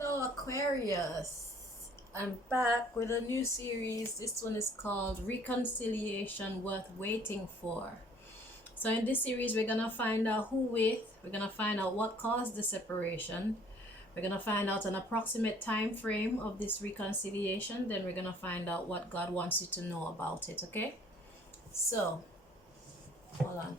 Hello, Aquarius. I'm back with a new series. This one is called Reconciliation Worth Waiting For. So, in this series, we're gonna find out who with, we're gonna find out what caused the separation, we're gonna find out an approximate time frame of this reconciliation, then we're gonna find out what God wants you to know about it, okay? So, hold on.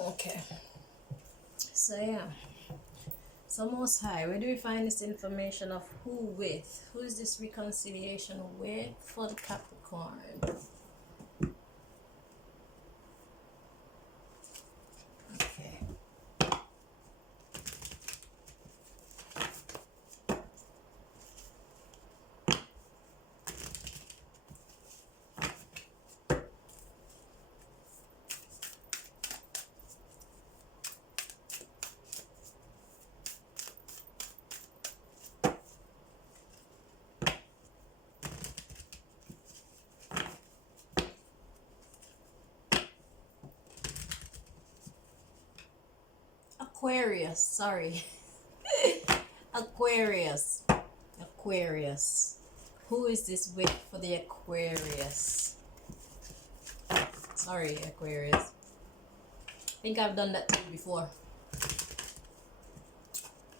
Okay. So, yeah. So Most High, where do we find this information of who with? Who is this reconciliation with for the Capricorn? Okay. Aquarius, sorry. Aquarius. Aquarius. Who is this with for the Aquarius? Sorry, Aquarius. I think I've done that to you before.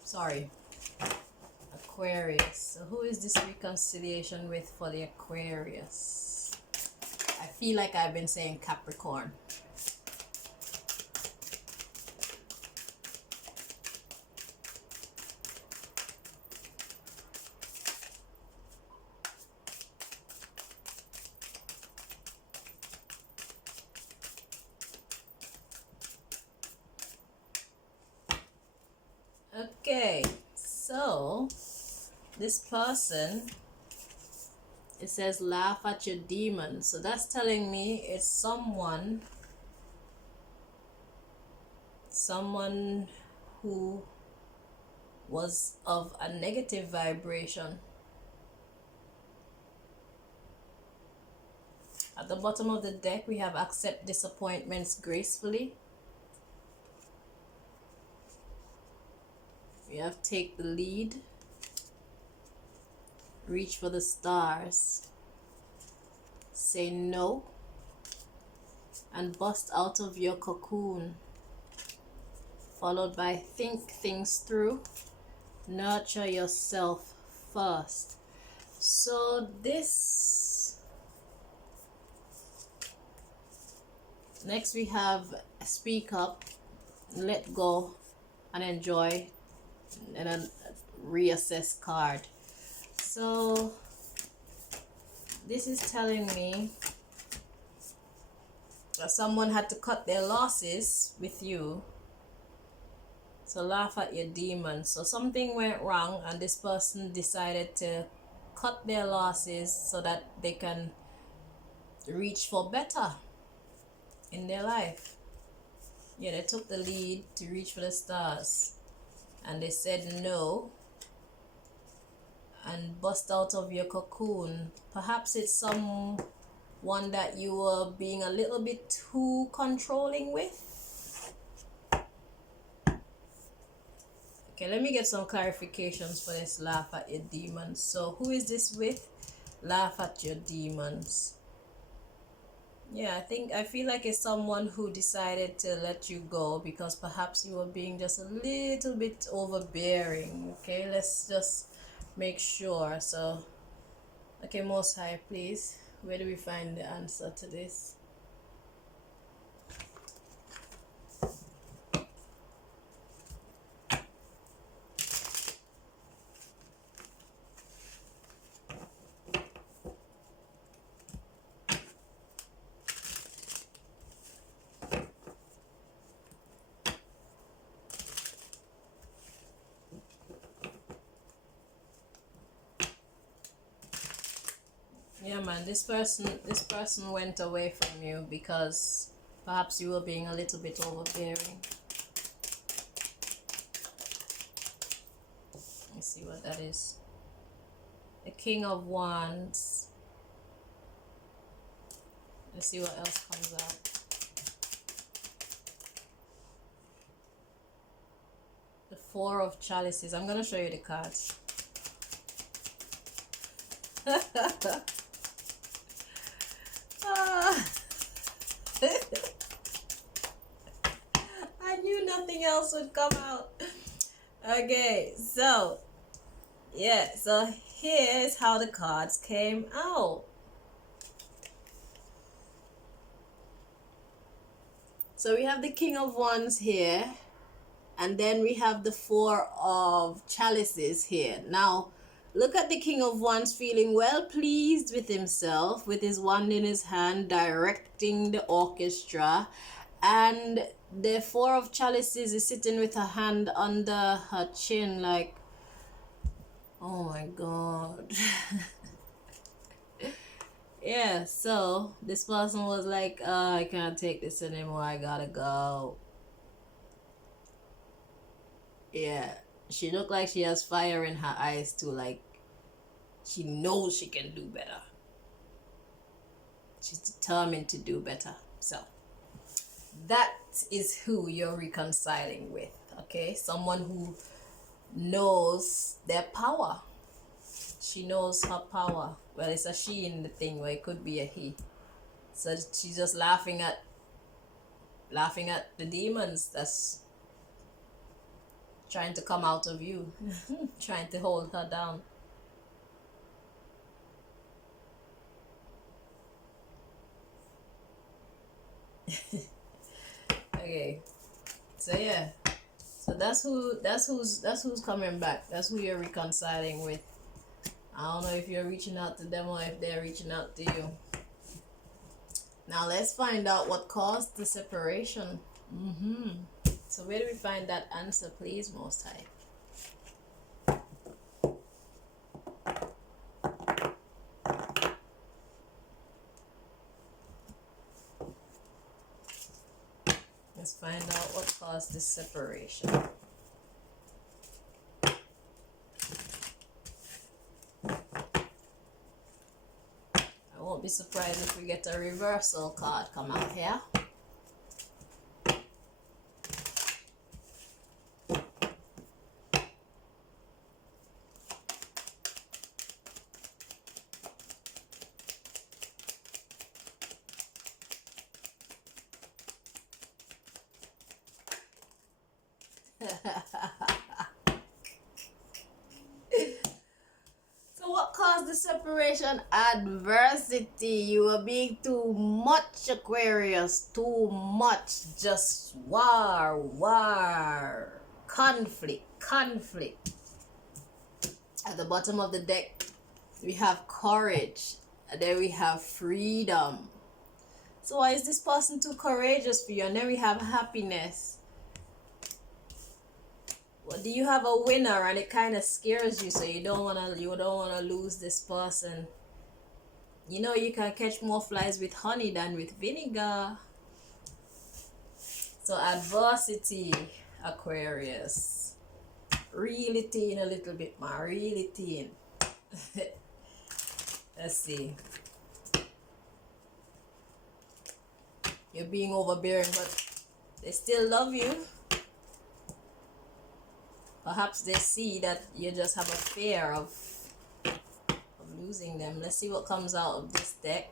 Sorry. Aquarius. So who is this reconciliation with for the Aquarius? I feel like I've been saying Capricorn. Okay, so this person, it says laugh at your demons. So that's telling me it's someone who was of a negative vibration. At the bottom of the deck, we have accept disappointments gracefully. We have take the lead, reach for the stars, say no, and bust out of your cocoon, followed by think things through, nurture yourself first. So this, next we have speak up, let go, and enjoy, and a reassess card. So this is telling me that someone had to cut their losses with you. So laugh at your demons. So something went wrong and this person decided to cut their losses so that they can reach for better in their life. Yeah, they took the lead to reach for the stars and they said no and bust out of your cocoon. Perhaps it's someone that you were being a little bit too controlling with. Okay, let me get some clarifications for this laugh at your demons. So who is this with? Laugh at your demons. Yeah, I feel like it's someone who decided to let you go because perhaps you were being just a little bit overbearing. Okay, let's just make sure. So, okay, Most High, please. Where do we find the answer to this? Yeah, man, this person went away from you because perhaps you were being a little bit overbearing. Let me see what that is. The King of Wands, Let's see what else comes out. The Four of Chalices. I'm gonna show you the cards. Ah. I knew nothing else would come out. Okay, so yeah, so here's how the cards came out. So we have the King of Wands here, and then we have the Four of Chalices here. Now, look at the King of Wands feeling well pleased with himself, with his wand in his hand, directing the orchestra. And the Four of Chalices is sitting with her hand under her chin like, oh my God. Yeah, so this person was like, I can't take this anymore, I gotta go. Yeah, she looked like she has fire in her eyes too, like she knows she can do better. She's determined to do better. So that is who you're reconciling with, okay? Someone who knows their power. She knows her power. Well, it's a she in the thing, where it could be a he. So she's just laughing at the demons that's trying to come out of you, trying to hold her down. Okay, so yeah, so that's who's coming back. That's who you're reconciling with. I don't know if you're reaching out to them or if they're reaching out to you. Now let's find out what caused the separation. So where do we find that answer, please, Most High? Let's find out what caused this separation. I won't be surprised if we get a reversal card come out here. So what caused the separation? Adversity. You were being too much, Aquarius. Too much. Just war. Conflict. At the bottom of the deck, we have courage. And then we have freedom. So why is this person too courageous for you? And then we have happiness. Well, do you have a winner and it kind of scares you, so you don't wanna lose this person? You know you can catch more flies with honey than with vinegar. So adversity, Aquarius. Reel it in a little bit more. Reel it in. Let's see. You're being overbearing, but they still love you. Perhaps they see that you just have a fear of losing them. Let's see what comes out of this deck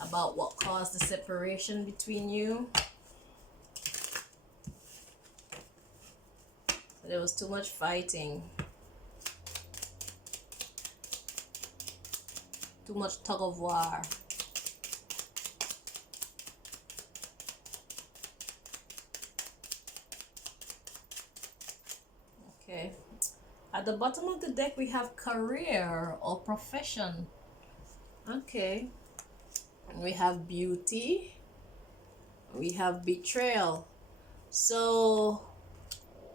about what caused the separation between you. So there was too much fighting. Too much tug of war. Okay. At the bottom of the deck, we have career or profession. Okay. And we have beauty. We have betrayal. So,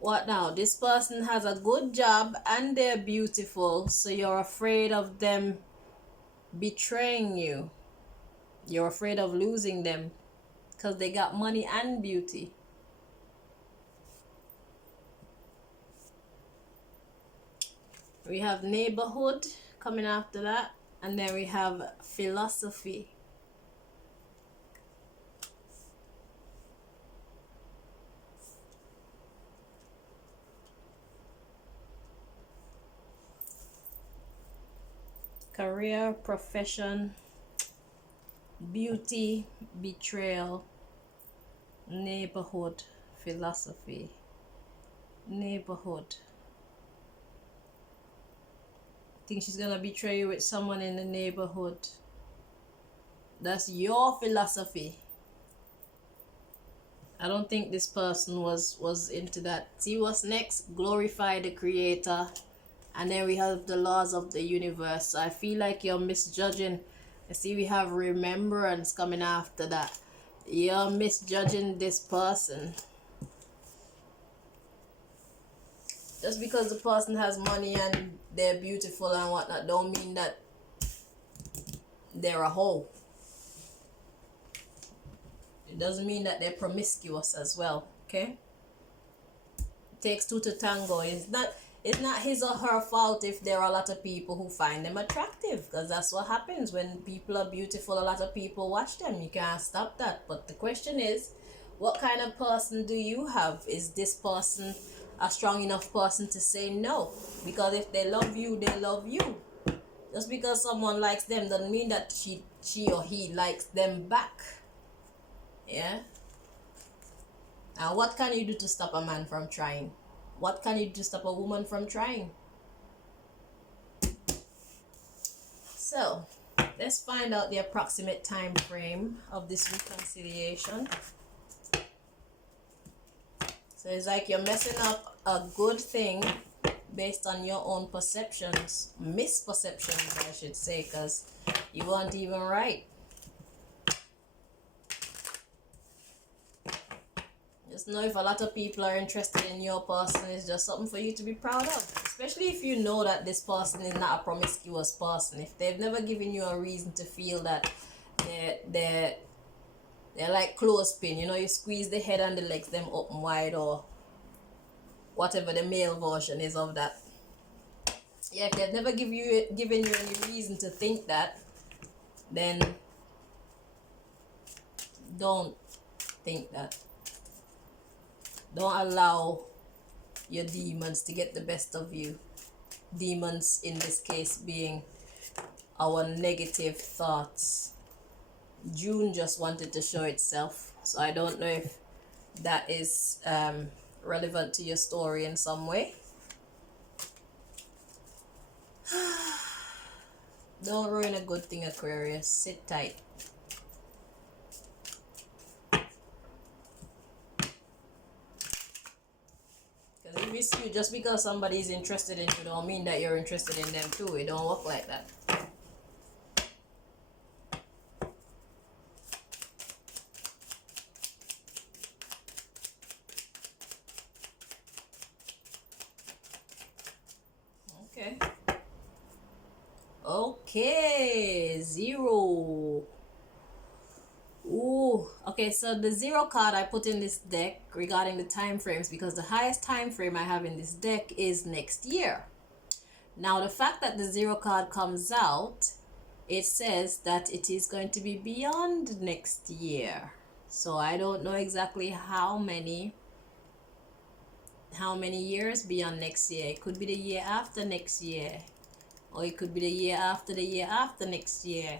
what now? This person has a good job and they're beautiful. So you're afraid of them betraying you. You're afraid of losing them because they got money and beauty. We have neighborhood coming after that, and then we have philosophy. career, profession, beauty, betrayal, neighborhood, philosophy, neighborhood. Think she's gonna betray you with someone in the neighborhood. That's your philosophy. I don't think this person was into that. See what's next? Glorify the creator. And then we have the laws of the universe. So I feel like you're misjudging. I see we have remembrance coming after that. You're misjudging this person. Just because the person has money and they're beautiful and whatnot, don't mean that they're a hoe. It doesn't mean that they're promiscuous as well, okay? It takes two to tango. It's not his or her fault if there are a lot of people who find them attractive, because that's what happens when people are beautiful. A lot of people watch them. You can't stop that. But the question is, what kind of person do you have? Is this person a strong enough person to say no? Because if they love you, they love you. Just because someone likes them doesn't mean that she or he likes them back. Yeah. And what can you do to stop a man from trying? What can you do to stop a woman from trying? So let's find out the approximate time frame of this reconciliation. So it's like you're messing up a good thing based on your own perceptions, misperceptions I should say, because you weren't even right. Just know if a lot of people are interested in your person, it's just something for you to be proud of. Especially if you know that this person is not a promiscuous person. If they've never given you a reason to feel that they're like clothespin, you know, you squeeze the head and the legs them open wide, or whatever the male version is of that. Yeah, if they've never given you any reason to think that, then don't think that. Don't allow your demons to get the best of you. Demons in this case being our negative thoughts. June just wanted to show itself, so I don't know if that is relevant to your story in some way. Don't ruin a good thing, Aquarius. Sit tight. Because if it's you, just because somebody is interested in you don't mean that you're interested in them too. It don't work like that. Okay. Okay, 0. Ooh, okay, so the 0 card I put in this deck regarding the time frames, because the highest time frame I have in this deck is next year. Now, the fact that the 0 card comes out, it says that it is going to be beyond next year. So I don't know exactly how many years beyond next year. It could be the year after next year, or it could be the year after next year.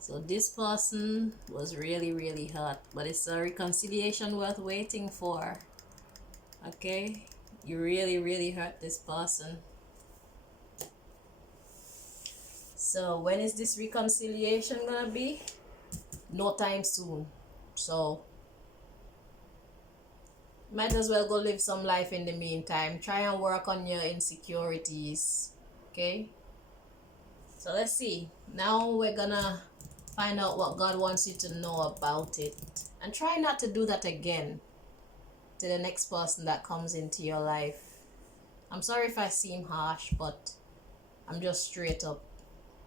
So this person was really, really hurt, but it's a reconciliation worth waiting for. Okay, you really, really hurt this person. So when is this reconciliation gonna be? No time soon. So might as well go live some life in the meantime. Try and work on your insecurities. Okay, so let's see. Now we're gonna find out what God wants you to know about it, and try not to do that again to the next person that comes into your life. I'm sorry if I seem harsh, but I'm just straight up.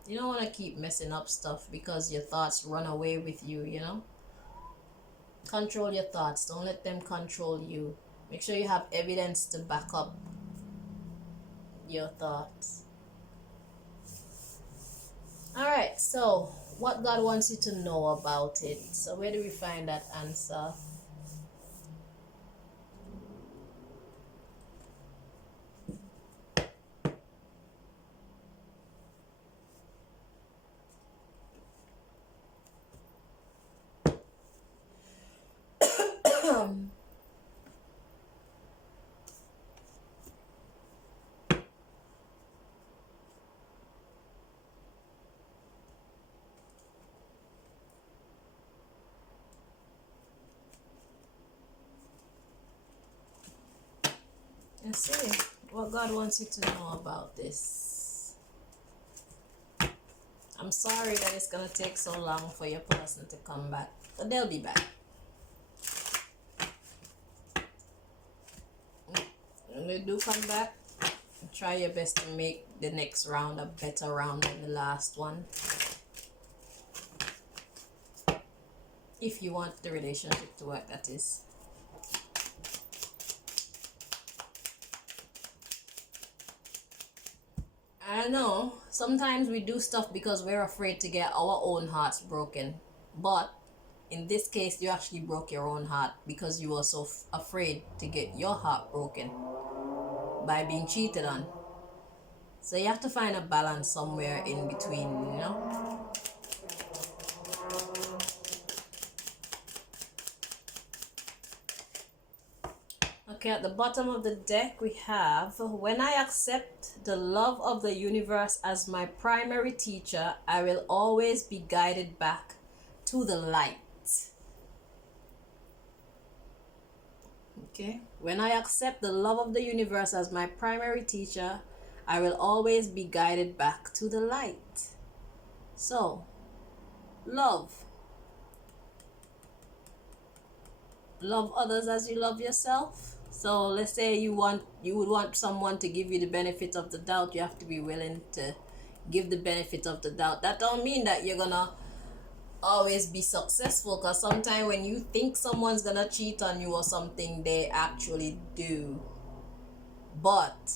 You don't want to keep messing up stuff because your thoughts run away with you, you know? Control your thoughts. Don't let them control you. Make sure you have evidence to back up your thoughts. Alright, so what God wants you to know about it. So where do we find that answer? Let's see what God wants you to know about this. I'm sorry that it's gonna take so long for your person to come back, but they'll be back. When they do come back, try your best to make the next round a better round than the last one. If you want the relationship to work, that is. I know sometimes we do stuff because we're afraid to get our own hearts broken, but in this case you actually broke your own heart because you were so afraid to get your heart broken by being cheated on. So you have to find a balance somewhere in between, you know. Okay, at the bottom of the deck we have, when I accept the love of the universe as my primary teacher, I will always be guided back to the light. Okay, when I accept the love of the universe as my primary teacher, I will always be guided back to the light. So, love. Love others as you love yourself. So let's say you would want someone to give you the benefit of the doubt. You have to be willing to give the benefit of the doubt. That don't mean that you're gonna always be successful, because sometimes when you think someone's gonna cheat on you or something, they actually do. But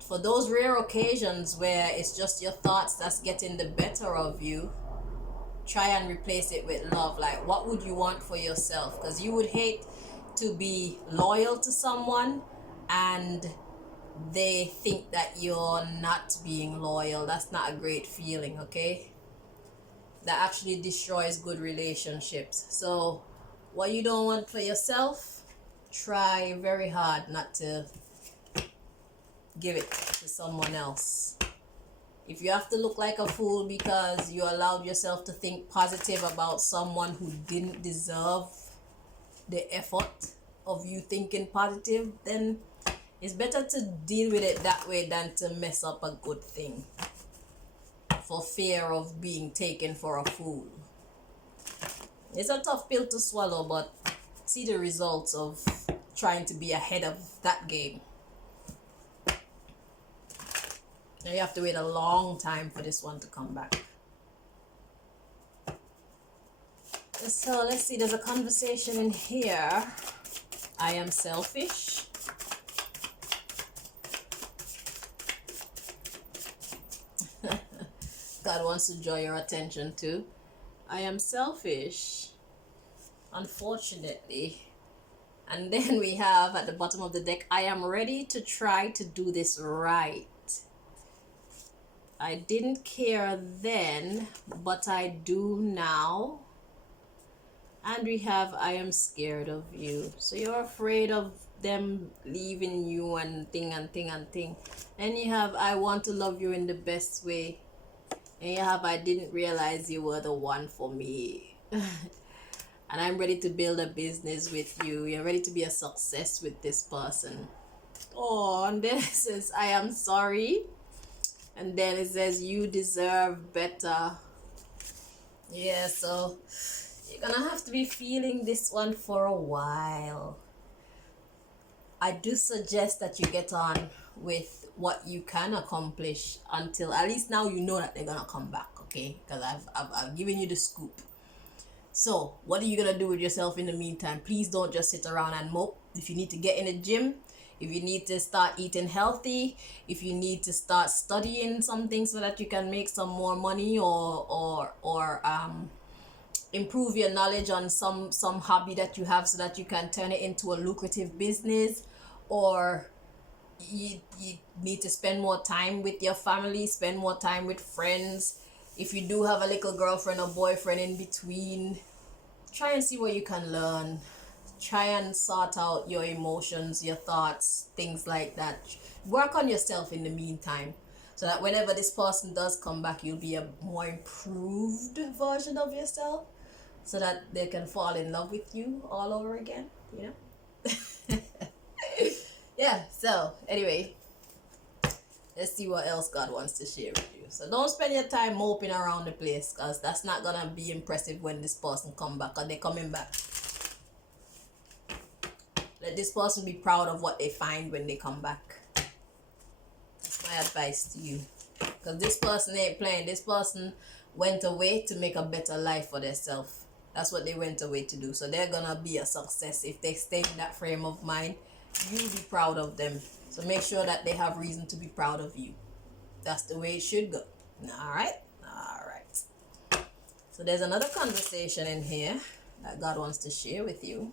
for those rare occasions where it's just your thoughts that's getting the better of you, try and replace it with love. Like, what would you want for yourself? Because you would hate to be loyal to someone and they think that you're not being loyal. That's not a great feeling, okay? That actually destroys good relationships. So what you don't want for yourself, try very hard not to give it to someone else. If you have to look like a fool because you allowed yourself to think positive about someone who didn't deserve the effort of you thinking positive, then it's better to deal with it that way than to mess up a good thing for fear of being taken for a fool. It's a tough pill to swallow, but see the results of trying to be ahead of that game. Now you have to wait a long time for this one to come back. So let's see, there's a conversation in here. I am selfish. God wants to draw your attention to. I am selfish, unfortunately. And then we have at the bottom of the deck, I am ready to try to do this right. I didn't care then, but I do now. And we have, I am scared of you. So you're afraid of them leaving you and thing. Then you have, I want to love you in the best way. And you have, I didn't realize you were the one for me. And I'm ready to build a business with you. You're ready to be a success with this person. Oh, and then it says, I am sorry. And then it says, you deserve better. Yeah, so you're gonna have to be feeling this one for a while. I do suggest that you get on with what you can accomplish until at least now you know that they're gonna come back, okay? Because I've given you the scoop. So what are you gonna do with yourself in the meantime? Please don't just sit around and mope. If you need to get in the gym, if you need to start eating healthy, if you need to start studying something so that you can make some more money, or improve your knowledge on some hobby that you have so that you can turn it into a lucrative business, or you need to spend more time with your family, spend more time with friends. If you do have a little girlfriend or boyfriend in between, try and see what you can learn. Try and sort out your emotions, your thoughts, things like that. Work on yourself in the meantime, so that whenever this person does come back, you'll be a more improved version of yourself, so that they can fall in love with you all over again, you know? Yeah, so anyway, let's see what else God wants to share with you. So don't spend your time moping around the place, because that's not gonna be impressive when this person come back, or they coming back. Let this person be proud of what they find when they come back. That's my advice to you. Because this person ain't playing. This person went away to make a better life for themselves. That's what they went away to do. So they're gonna be a success if they stay in that frame of mind. You be proud of them. So make sure that they have reason to be proud of you. That's the way it should go. Alright? Alright. So there's another conversation in here that God wants to share with you.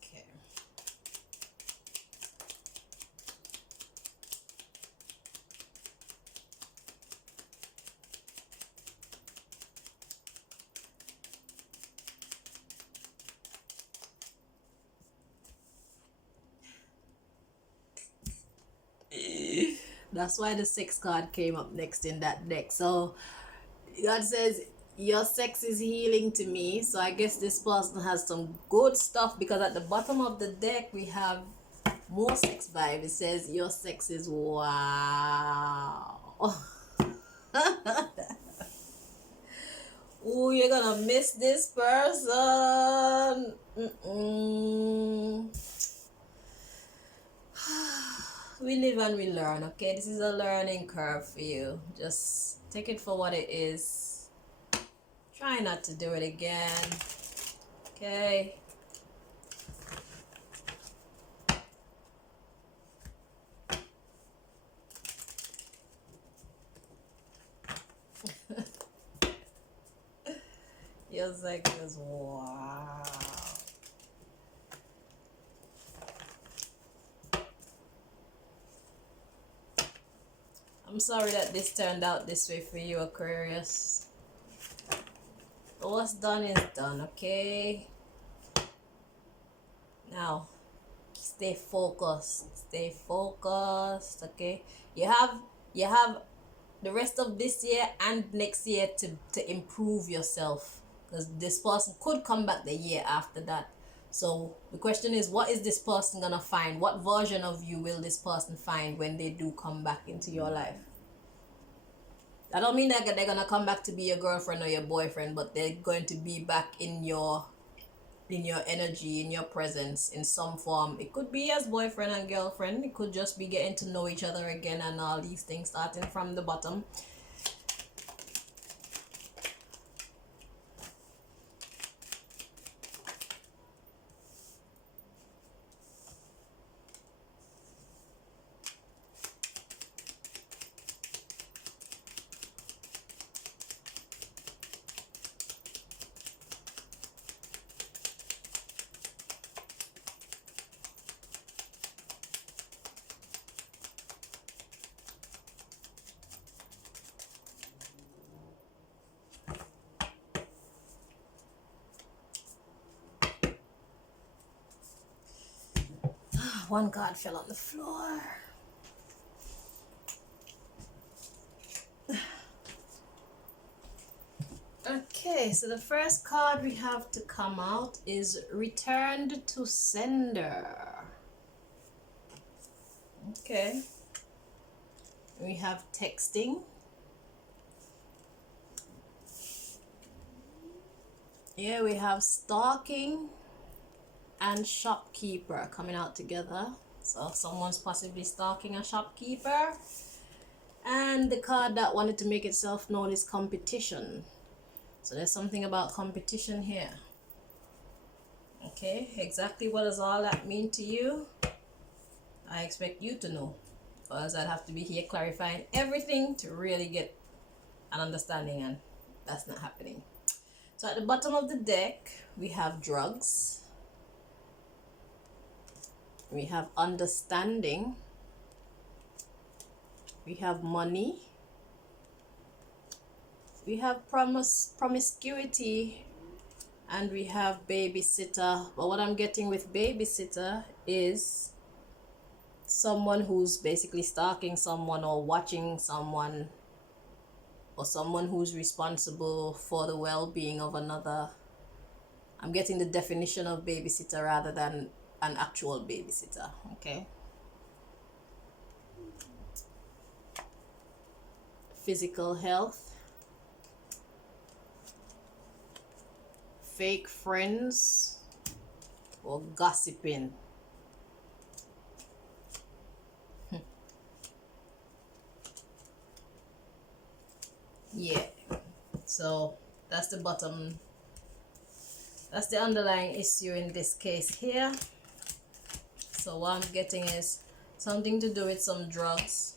Okay. That's why the 6 card came up next in that deck. So God says your sex is healing to me. So I guess this person has some good stuff, because at the bottom of the deck we have more sex vibe. It says your sex is wow. Ooh, you're gonna miss this person. We live and we learn, okay? This is a learning curve for you. Just take it for what it is. Try not to do it again, okay? Your sex is wow. I'm sorry that this turned out this way for you, Aquarius. But what's done is done, okay? Now, stay focused. Stay focused, okay? You have the rest of this year and next year to improve yourself, because this person could come back the year after that. So the question is, what is this person gonna find? What version of you will this person find when they do come back into your life? I don't mean that they're gonna come back to be your girlfriend or your boyfriend, but they're going to be back in your energy, in your presence, in some form. It could be as boyfriend and girlfriend. It could just be getting to know each other again and all these things, starting from the bottom. One card fell on the floor. Okay, so the first card we have to come out is Returned to Sender. Okay. We have Texting. Yeah, we have Stalking and Shopkeeper coming out together. So someone's possibly stalking a shopkeeper. And the card that wanted to make itself known is Competition. So there's something about competition here. Okay, exactly what does all that mean to you? I expect you to know, because I'd have to be here clarifying everything to really get an understanding, and that's not happening. So at the bottom of the deck, we have Drugs. We have Understanding. we have money, we have promiscuity, and we have babysitter. But what I'm getting with babysitter is someone who's basically stalking someone or watching someone, or someone who's responsible for the well-being of another. I'm getting the definition of babysitter rather than an actual babysitter. Okay. Physical health, fake friends, or gossiping. Yeah, so that's the bottom, that's the underlying issue in this case here. So what I'm getting is something to do with some drugs.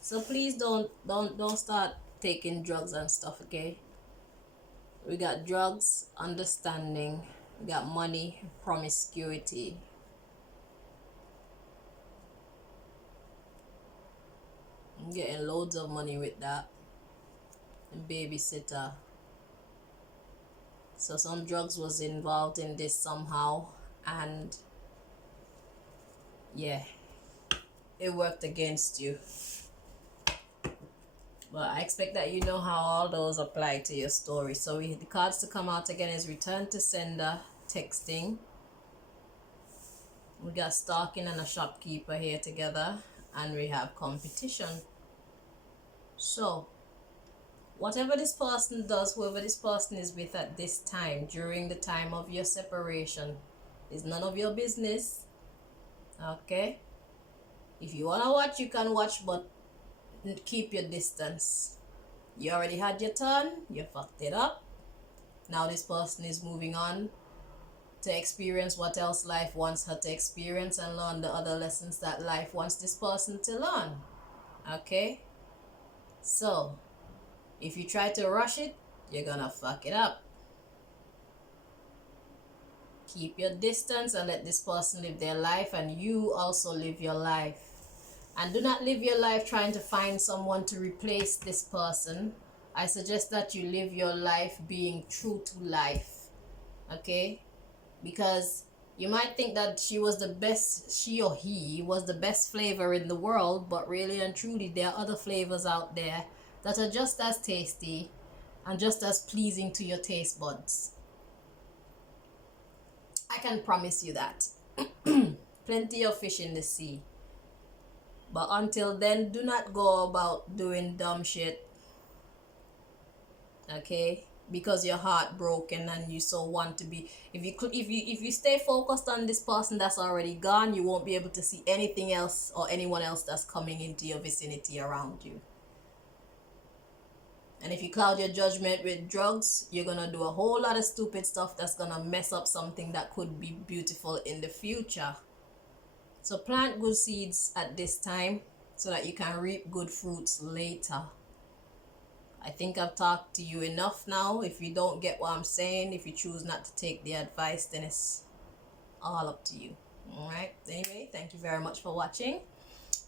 So please don't start taking drugs and stuff, okay? We got drugs, understanding, we got money, promiscuity. I'm getting loads of money with that. And babysitter. So some drugs was involved in this somehow, and yeah, it worked against you. But I expect that you know how all those apply to your story. So the cards to come out again is return to sender, texting. We got stalking and a shopkeeper here together, and we have competition. So whatever this person does, whoever this person is with at this time, during the time of your separation, is none of your business. Okay? If you want to watch, you can watch, but keep your distance. You already had your turn, you fucked it up. Now this person is moving on to experience what else life wants her to experience and learn the other lessons that life wants this person to learn. Okay? So, if you try to rush it, you're gonna fuck it up. Keep your distance and let this person live their life, and you also live your life. And do not live your life trying to find someone to replace this person. I suggest that you live your life being true to life. Okay? Because you might think that she or he was the best flavor in the world, but really and truly there are other flavors out there that are just as tasty and just as pleasing to your taste buds. I can promise you that. Plenty of fish in the sea. But until then, do not go about doing dumb shit. Okay? Because you're heartbroken and you so want to be. If you stay focused on this person that's already gone, you won't be able to see anything else or anyone else that's coming into your vicinity around you. And if you cloud your judgment with drugs, you're gonna do a whole lot of stupid stuff that's gonna mess up something that could be beautiful in the future. So plant good seeds at this time so that you can reap good fruits later. I think I've talked to you enough now. If you don't get what I'm saying, if you choose not to take the advice, then it's all up to you. Alright, anyway, thank you very much for watching.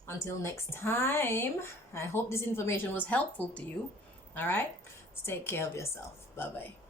Until next time, I hope this information was helpful to you. Alright, take care of yourself. Bye bye.